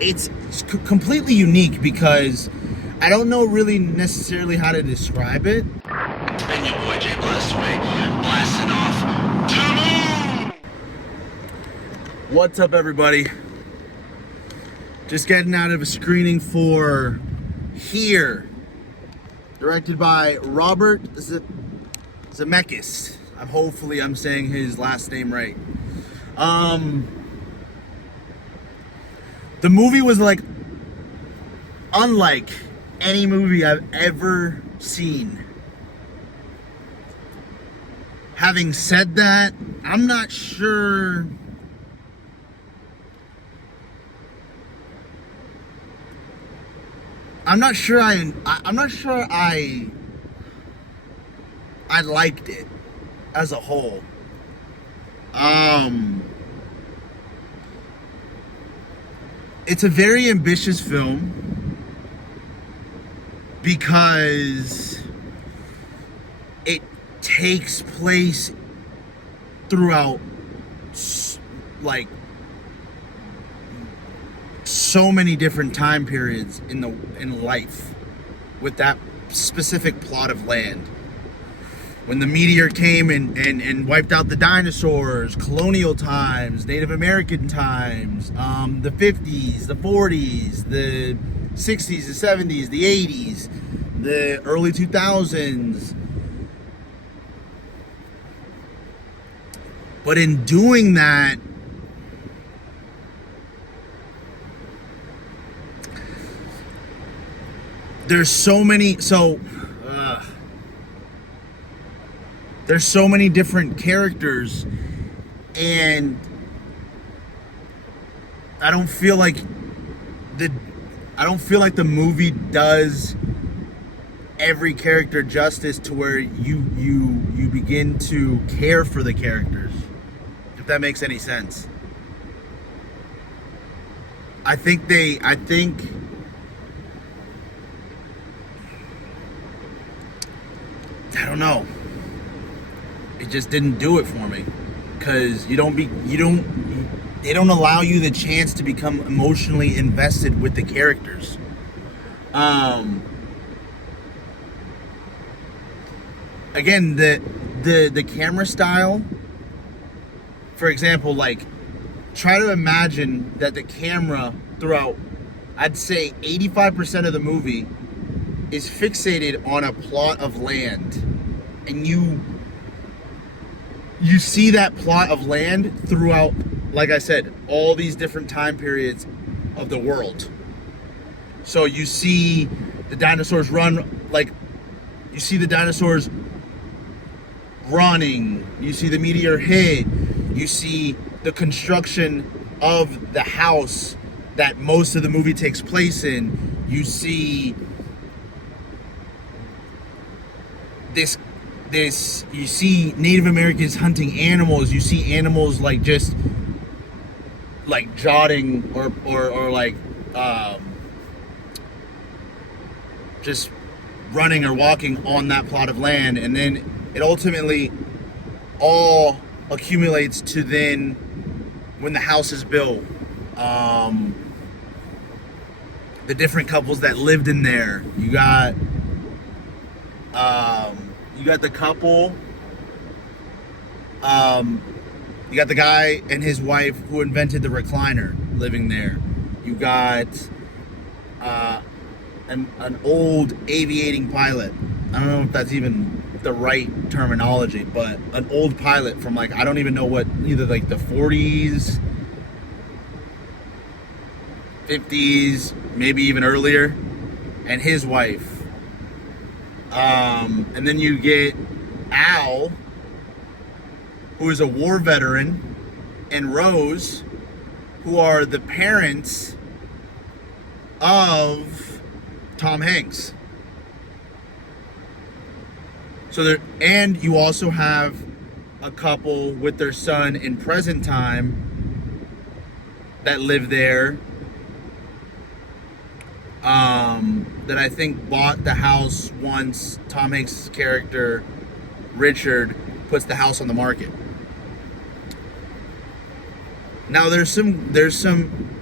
it's completely unique because I don't know really necessarily how to describe it. And your boy Jay Blastaway blasting off to the moon! What's up, everybody? Just getting out of a screening for Here, directed by Robert Zemeckis. Hopefully I'm saying his last name right. The movie was like unlike any movie I've ever seen. Having said that, I'm not sure I'm not sure I liked it as a whole. It's a very ambitious film because it takes place throughout like so many different time periods in life with that specific plot of land. When the meteor came and wiped out the dinosaurs, colonial times, Native American times, the 50s, the 40s, the 60s, the 70s, the 80s, the early 2000s. But in doing that, there's so many different characters, and I don't feel like the movie does every character justice to where you begin to care for the characters, if that makes any sense. I don't know. It just didn't do it for me because they don't allow you the chance to become emotionally invested with the characters. Again, the camera style, for example, like try to imagine that the camera throughout, I'd say 85% of the movie is fixated on a plot of land, and you see that plot of land throughout, like I said, all these different time periods of the world. So you see the dinosaurs you see the dinosaurs running, you see the meteor hit, you see the construction of the house that most of the movie takes place in, you see you see Native Americans hunting animals, you see animals like just like jotting or like just running or walking on that plot of land, and then it ultimately all accumulates to then when the house is built, the different couples that lived in there. You got the couple, you got the guy and his wife who invented the recliner living there. You got an old aviating pilot. I don't know if that's even the right terminology, but an old pilot from like, I don't even know what, either like the 40s, 50s, maybe even earlier, and his wife. And then you get Al, who is a war veteran, and Rose, who are the parents of Tom Hanks. And you also have a couple with their son in present time that live there, that I think bought the house once Tom Hanks' character Richard puts the house on the market. Now there's some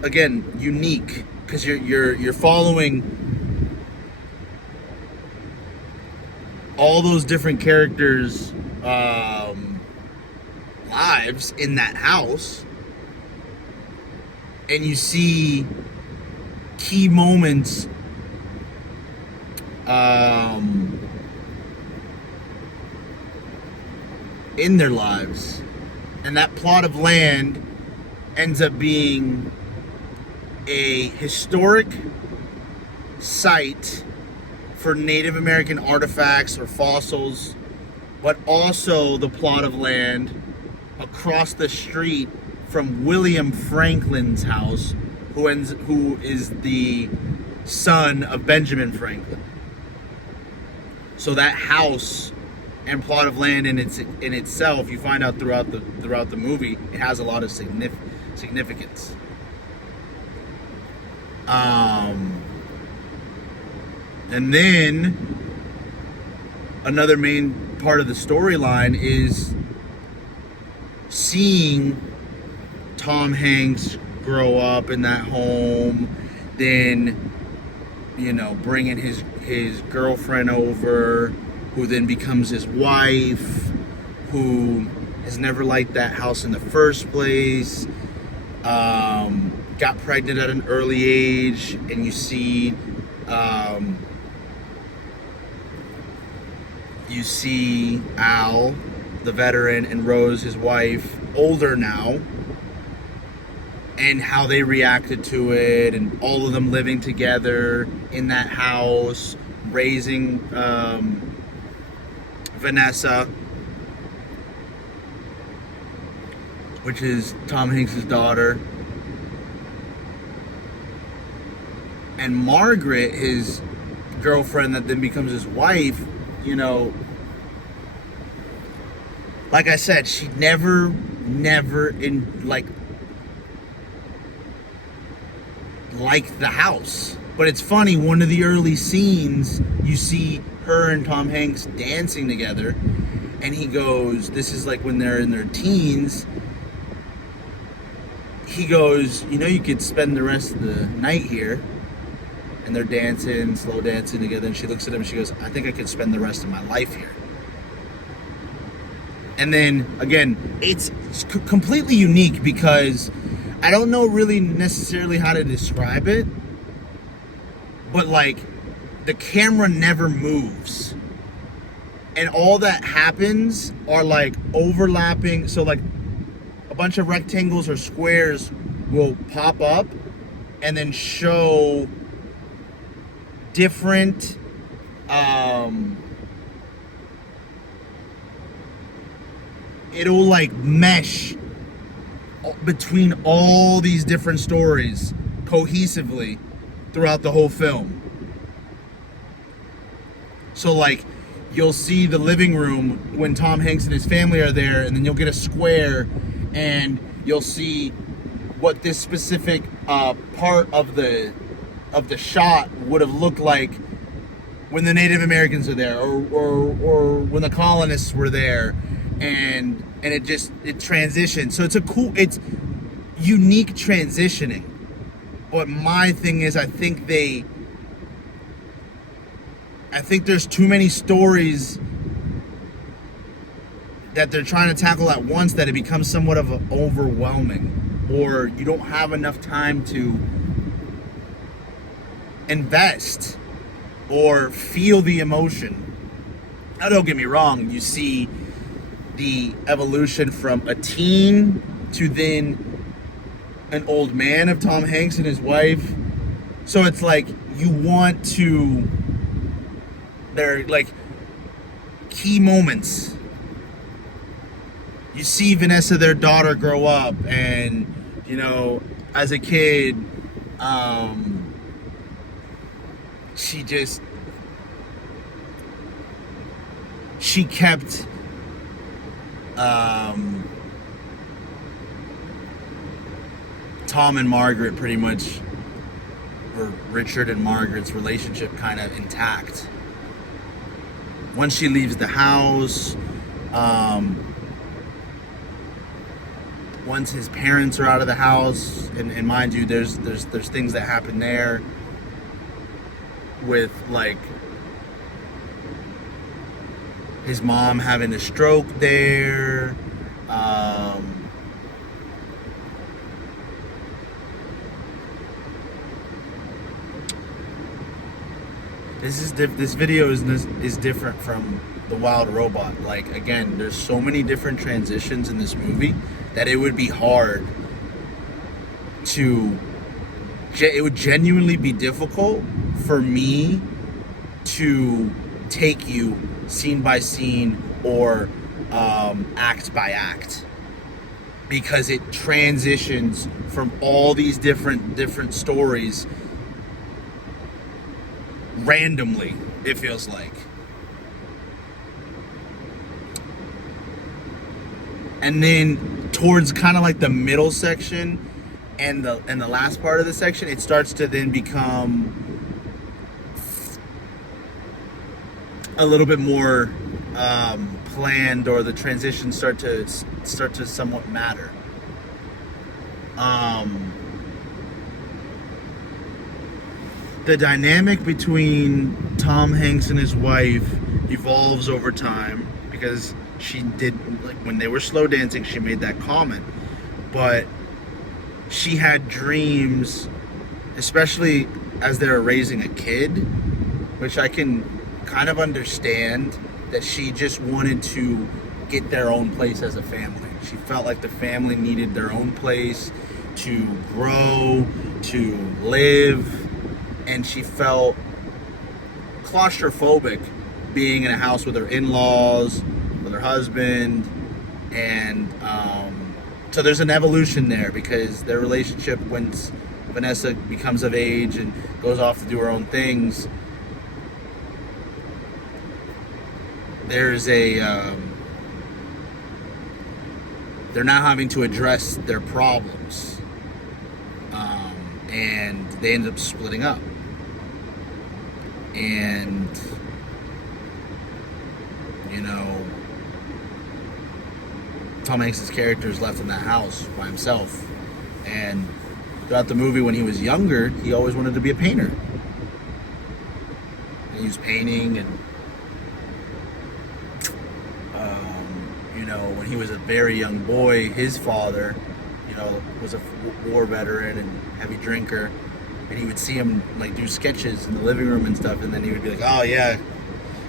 again, unique because you're following all those different characters' lives in that house, and you see key moments in their lives, and that plot of land ends up being a historic site for Native American artifacts or fossils, but also the plot of land across the street from William Franklin's house, who is the son of Benjamin Franklin. So that house and plot of land in itself, you find out throughout the movie, it has a lot of significance. And then another main part of the storyline is seeing Tom Hanks grow up in that home, then, you know, bringing his girlfriend over, who then becomes his wife, who has never liked that house in the first place, got pregnant at an early age, and you see Al, the veteran, and Rose, his wife, older now, and how they reacted to it, and all of them living together in that house, raising Vanessa, which is Tom Hanks' daughter, and Margaret, his girlfriend that then becomes his wife. You know, like I said, she never liked the house. But it's funny, one of the early scenes, you see her and Tom Hanks dancing together, and he goes, this is like when they're in their teens, he goes, you know, you could spend the rest of the night here. And they're dancing, slow dancing together, and she looks at him and she goes, I think I could spend the rest of my life here. And then, again, it's completely unique because I don't know really necessarily how to describe it, but like, the camera never moves. And all that happens are like overlapping, so like a bunch of rectangles or squares will pop up and then show different it'll like mesh between all these different stories cohesively throughout the whole film. So like, you'll see the living room when Tom Hanks and his family are there, and then you'll get a square and you'll see what this specific part of the shot would have looked like when the Native Americans are there, or when the colonists were there, and it transitions. So it's unique transitioning. But my thing is, I think there's too many stories that they're trying to tackle at once that it becomes somewhat of overwhelming, or you don't have enough time to invest or feel the emotion. Now, don't get me wrong, you see the evolution from a teen to then an old man of Tom Hanks and his wife. So it's like, you want to, they're like key moments. You see Vanessa, their daughter, grow up, and, you know, as a kid, she kept Tom and Margaret pretty much, or Richard and Margaret's relationship kind of intact. Once she leaves the house, once his parents are out of the house, and mind you, there's things that happen there with like his mom having a stroke there. This video is different from The Wild Robot. Like, again, there's so many different transitions in this movie that it would be hard to. It would genuinely be difficult for me to take you scene by scene or act by act, because it transitions from all these different stories randomly, it feels like. And then towards kind of like the middle section and the last part of the section, it starts to then become a little bit more planned, or the transitions start to somewhat matter. The dynamic between Tom Hanks and his wife evolves over time, because she did, like, when they were slow dancing, she made that comment, but she had dreams, especially as they were raising a kid, which I can kind of understand, that she just wanted to get their own place as a family. She felt like the family needed their own place to grow, to live, and she felt claustrophobic being in a house with her in-laws, with her husband, and so there's an evolution there, because their relationship, when Vanessa becomes of age and goes off to do her own things, there's they're now having to address their problems, and they end up splitting up. And, you know, Tom Hanks' character is left in that house by himself. And throughout the movie, when he was younger, he always wanted to be a painter. And he was painting, and you know, when he was a very young boy, his father, you know, was a war veteran and heavy drinker. And he would see him like do sketches in the living room and stuff, and then he would be like, "Oh yeah,"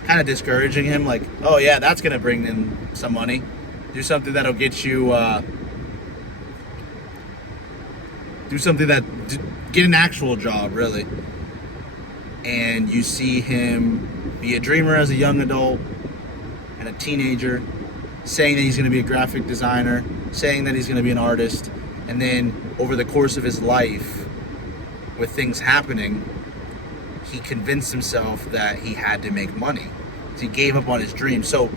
kind of discouraging him, like, "Oh yeah, that's gonna bring in some money. Do something that'll get you, get an actual job, really." And you see him be a dreamer as a young adult and a teenager, saying that he's gonna be a graphic designer, saying that he's gonna be an artist, and then over the course of his life, with things happening, he convinced himself that he had to make money. So he gave up on his dream. So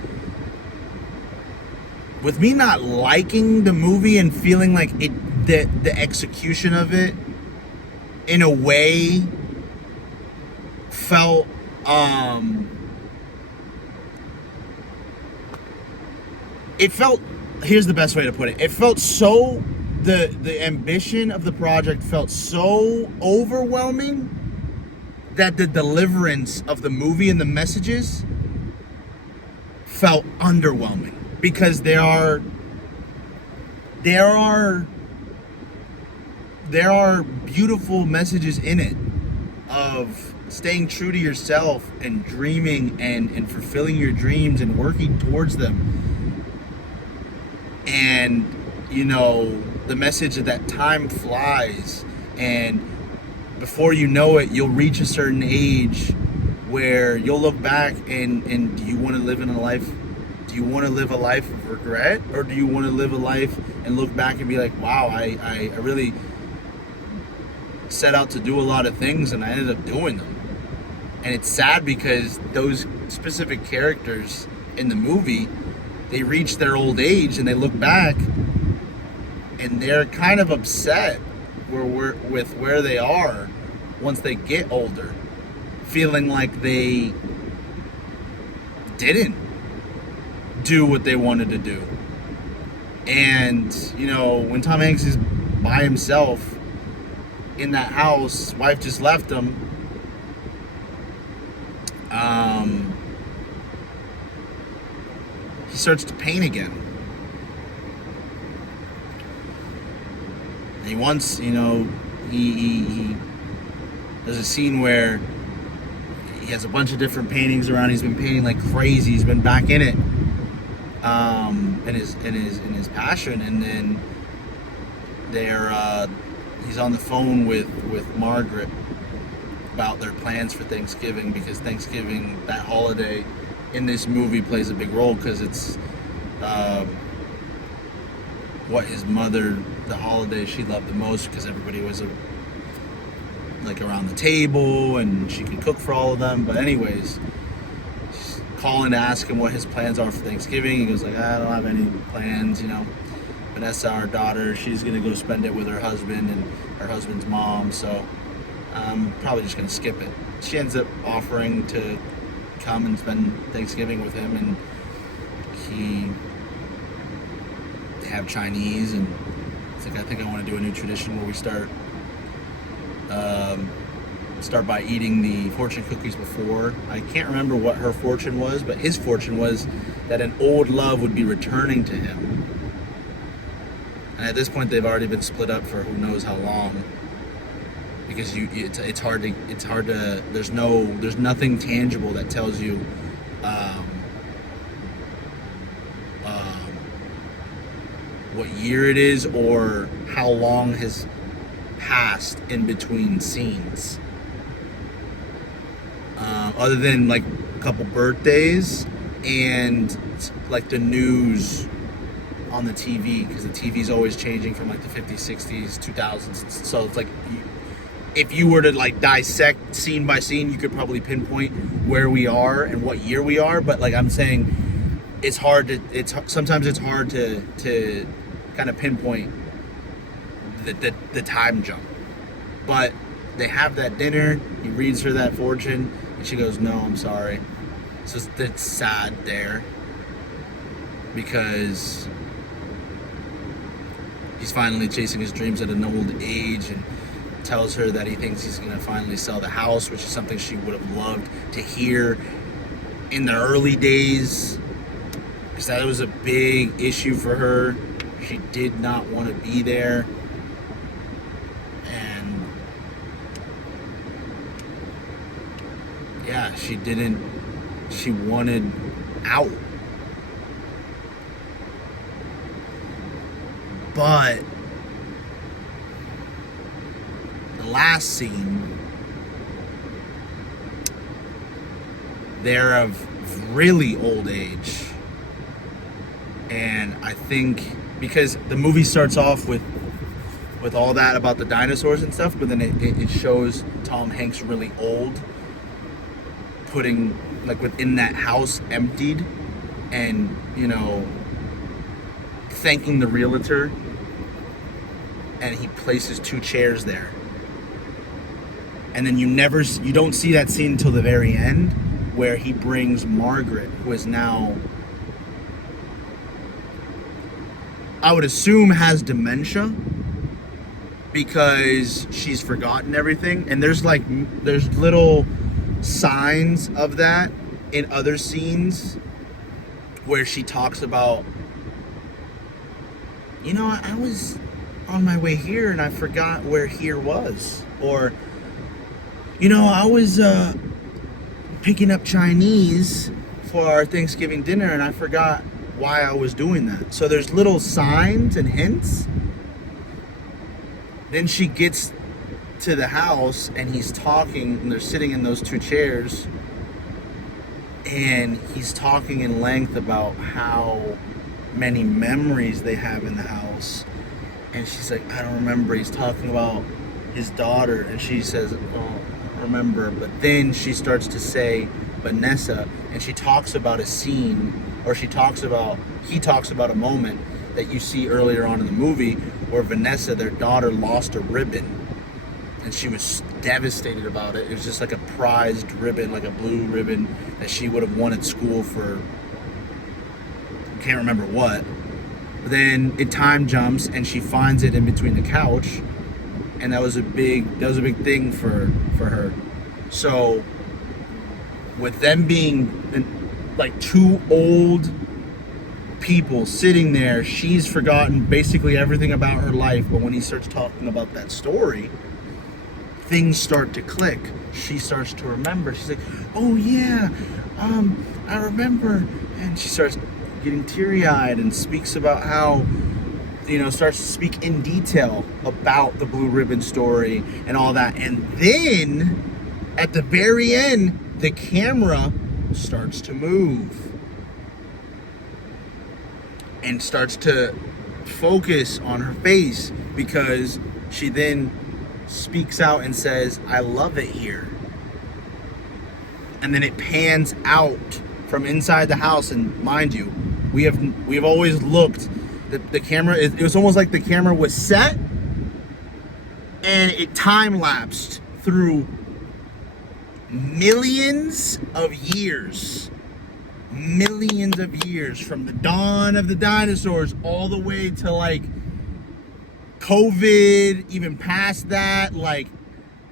with me not liking the movie and feeling like the execution of it in a way felt here's the best way to put it. It felt so, the ambition of the project felt so overwhelming that the deliverance of the movie and the messages felt underwhelming, because there are beautiful messages in it of staying true to yourself and dreaming and fulfilling your dreams and working towards them. And, you know, the message of that time flies, and before you know it, you'll reach a certain age where you'll look back and do you want to live in a life? Do you want to live a life of regret, or do you want to live a life and look back and be like, wow, I really set out to do a lot of things and I ended up doing them. And it's sad because those specific characters in the movie, they reach their old age and they look back and they're kind of upset with where they are once they get older, feeling like they didn't do what they wanted to do. And, you know, when Tom Hanks is by himself in that house, wife just left him. He starts to paint again. And he wants, you know, he there's a scene where he has a bunch of different paintings around. He's been painting like crazy. He's been back in it, in his passion. And then he's on the phone with Margaret about their plans for Thanksgiving, because Thanksgiving, that holiday in this movie, plays a big role, because it's what his mother, the holiday she loved the most, because everybody was like around the table and she could cook for all of them. But anyways, she's calling to ask him what his plans are for Thanksgiving. He goes like, I don't have any plans, you know. Vanessa, our daughter, she's gonna go spend it with her husband and her husband's mom, so I'm probably just gonna skip it. She ends up offering to come and spend Thanksgiving with him, and they have Chinese, and it's like, I think I want to do a new tradition where we start by eating the fortune cookies before. I can't remember what her fortune was, but his fortune was that an old love would be returning to him. And at this point, they've already been split up for who knows how long, because it's hard to there's nothing tangible that tells you what year it is or how long has passed in between scenes, other than like a couple birthdays and like the news on the TV, because the TV is always changing from like the 50s, 60s, 2000s. So it's like, if you were to like dissect scene by scene, you could probably pinpoint where we are and what year we are. But like I'm saying, sometimes it's hard to kind of pinpoint the time jump. But they have that dinner, he reads her that fortune, and she goes, no, I'm sorry. So it's sad there, because he's finally chasing his dreams at an old age, and tells her that he thinks he's going to finally sell the house, which is something she would have loved to hear in the early days, because that was a big issue for her. She did not want to be there, and yeah, she wanted out. But the last scene, they're of really old age. And I think because the movie starts off with all that about the dinosaurs and stuff, but then it shows Tom Hanks really old, putting like within that house emptied, and you know, thanking the realtor, and he places 2 chairs there. And then you don't see that scene until the very end, where he brings Margaret, who is now, I would assume, has dementia, because she's forgotten everything. And there's little signs of that in other scenes where she talks about, you know, I was on my way here and I forgot where here was. Or, you know, I was picking up Chinese for our Thanksgiving dinner and I forgot why I was doing that. So there's little signs and hints. Then she gets to the house and he's talking, and they're sitting in those 2 chairs, and he's talking in length about how many memories they have in the house. And she's like, I don't remember. He's talking about his daughter, and she says, oh, I remember. But then she starts to say Vanessa, and she talks about a scene, or he talks about a moment that you see earlier on in the movie where Vanessa, their daughter, lost a ribbon. And she was devastated about it. It was just like a prized ribbon, like a blue ribbon that she would have won at school for, I can't remember what. Then it time jumps and she finds it in between the couch, and that was a big thing for her. So with them being like two old people sitting there, she's forgotten basically everything about her life. But when he starts talking about that story, things start to click. She starts to remember. She's like, oh yeah, I remember. And she starts getting teary-eyed and speaks about how, starts to speak in detail about the Blue Ribbon story and all that. And then at the very end, the camera starts to move and starts to focus on her face, because she then speaks out and says, I love it here. And then it pans out from inside the house, and mind you, we've always looked, the camera, it was almost like the camera was set and it time lapsed through millions of years from the dawn of the dinosaurs all the way to like COVID, even past that, like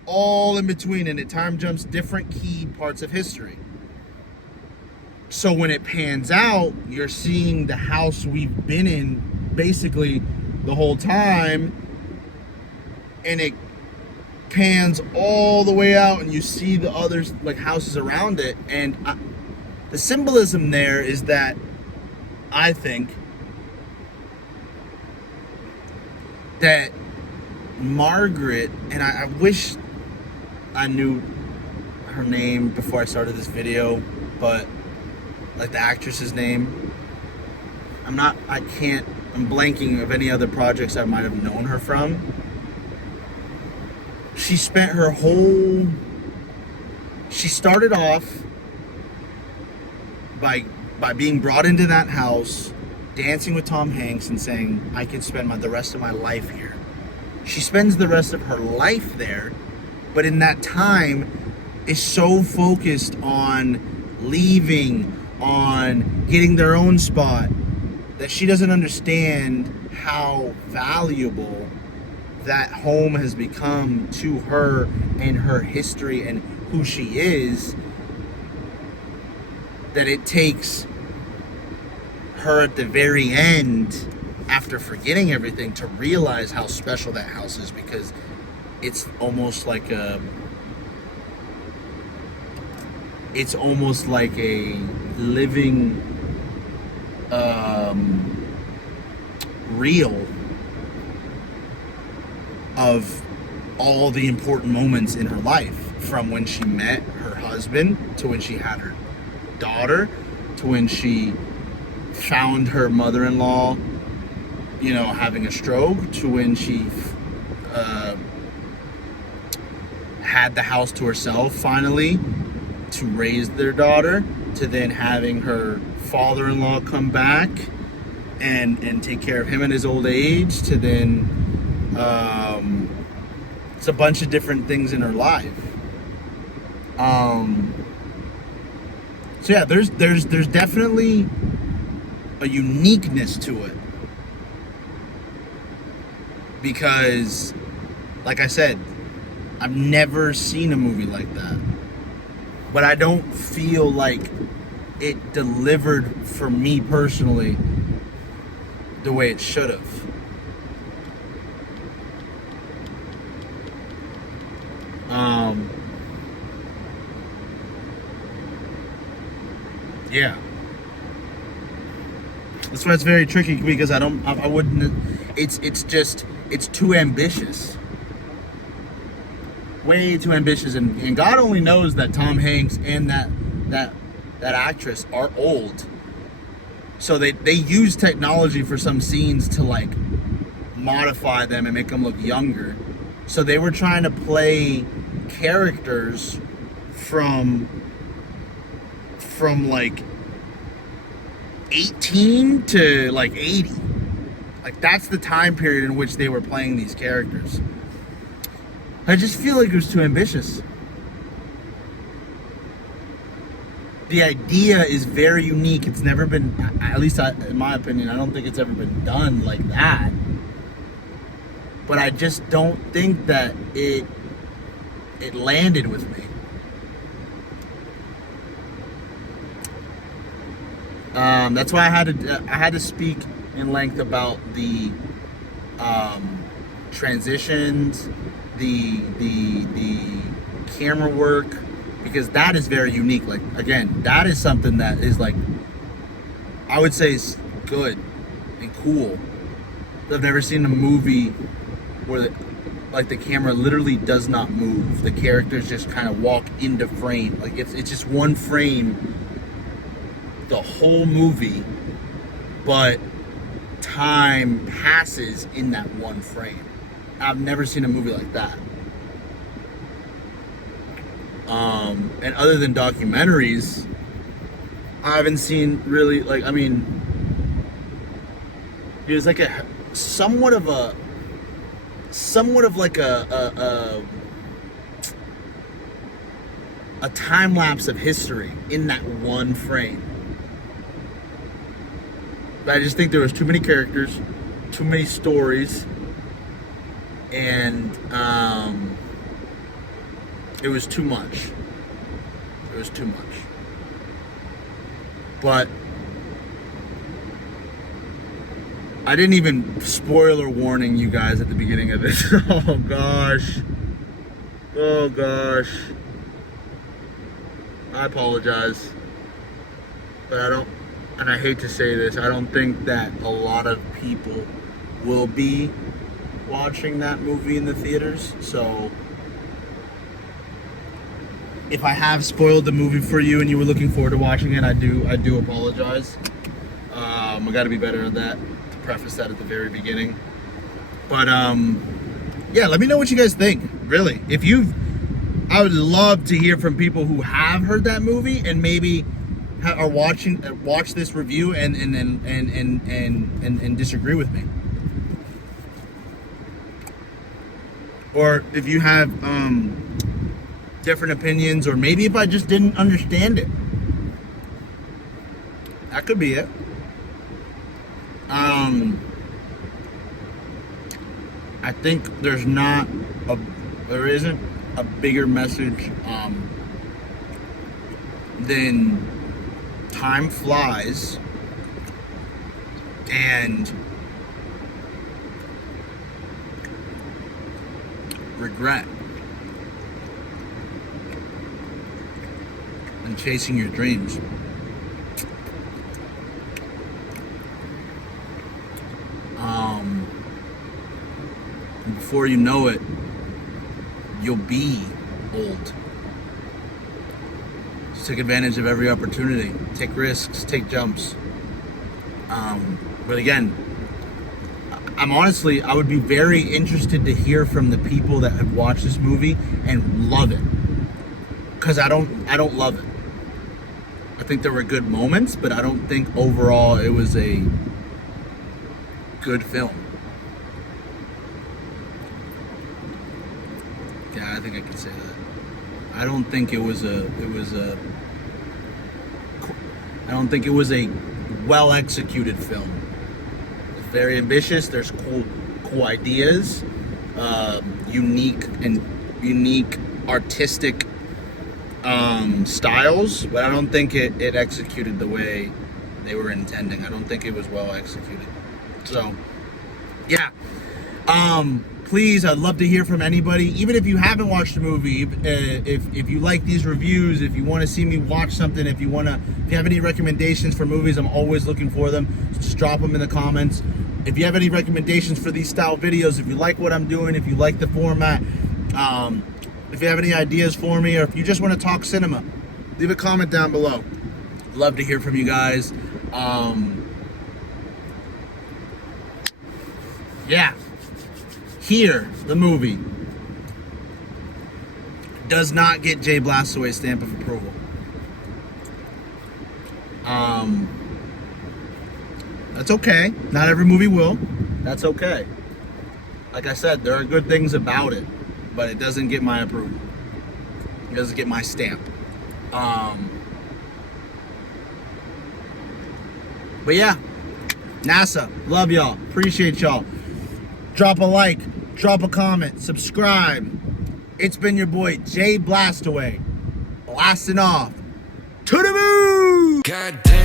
all in between, and it time jumps different key parts of history. So when it pans out, you're seeing the house we've been in basically the whole time, and it pans all the way out and you see the other like houses around it. And the symbolism there is that, I think, that Margaret, and I wish I knew her name before I started this video, but like the actress's name, I'm blanking of any other projects I might have known her from. She spent her she started off by being brought into that house, dancing with Tom Hanks and saying, I could spend the rest of my life here. She spends the rest of her life there, but in that time is so focused on leaving, on getting their own spot, that she doesn't understand how valuable that home has become to her and her history and who she is, that it takes her at the very end, after forgetting everything, to realize how special that house is, because it's almost like a living reel of all the important moments in her life, from when she met her husband to when she had her daughter to when she found her mother-in-law having a stroke, to when she had the house to herself finally to raise their daughter, to then having her father-in-law come back and take care of him in his old age, to then it's a bunch of different things in her life. So yeah, there's definitely a uniqueness to it, because like I said, I've never seen a movie like that, but I don't feel like it delivered for me personally the way it should have. Yeah, that's why it's very tricky, because I wouldn't. It's too ambitious, way too ambitious, and God only knows that Tom Hanks and that actress are old. So they use technology for some scenes to like modify them and make them look younger. So they were trying to play characters from like 18 to like 80. Like that's the time period in which they were playing these characters. I just feel like it was too ambitious. the idea is very unique. It's never been, at least in my opinion, I don't think it's ever been done like that. But I just don't think that it landed with me. That's why I had to speak in length about the transitions, the camera work, because that is very unique. Like, again, that is something that is, like, I would say is good and cool. I've never seen a movie where the camera literally does not move. The characters just kind of walk into frame. Like, it's just one frame the whole movie, but time passes in that one frame. I've never seen a movie like that. And other than documentaries, I haven't seen really, like, I mean, it was like a somewhat of like a time lapse of history in that one frame. But I just think there was too many characters, too many stories, and it was too much. It was too much. But I didn't even spoiler warning you guys at the beginning of this. Oh gosh. Oh gosh. I apologize. But I don't, and I hate to say this, I don't think that a lot of people will be watching that movie in the theaters. So if I have spoiled the movie for you and you were looking forward to watching it, I do apologize. I got to be better at that, to preface that at the very beginning. But yeah, let me know what you guys think. Really, I would love to hear from people who have heard that movie and maybe are watch this review and disagree with me. Or if you have different opinions, or maybe if I just didn't understand it. That could be it. I think there isn't a bigger message than time flies and regret and chasing your dreams. And before you know it, you'll be old. Just take advantage of every opportunity. Take risks, take jumps. But again, I would be very interested to hear from the people that have watched this movie and love it. Because I don't love it. I think there were good moments, but I don't think overall it was a good film. Yeah, I think I can say that. I don't think it was a well executed film. It's very ambitious. There's cool ideas, unique artistic styles, but I don't think it executed the way they were intending. I don't think it was well executed. So, yeah. Please, I'd love to hear from anybody, even if you haven't watched the movie. If you like these reviews, if you want to see me watch something, if you have any recommendations for movies, I'm always looking for them. Just drop them in the comments. If you have any recommendations for these style videos, if you like what I'm doing, if you like the format, if you have any ideas for me, or if you just want to talk cinema, leave a comment down below. Love to hear from you guys. Yeah. Here, the movie does not get Jay Blastaway's stamp of approval. That's okay. Not every movie will. That's okay. Like I said, there are good things about it, but it doesn't get my approval. It doesn't get my stamp. But yeah, NASA, love y'all. Appreciate y'all. Drop a like, drop a comment, subscribe. It's been your boy, Jay Blastaway. Blasting off. To the moon! God damn.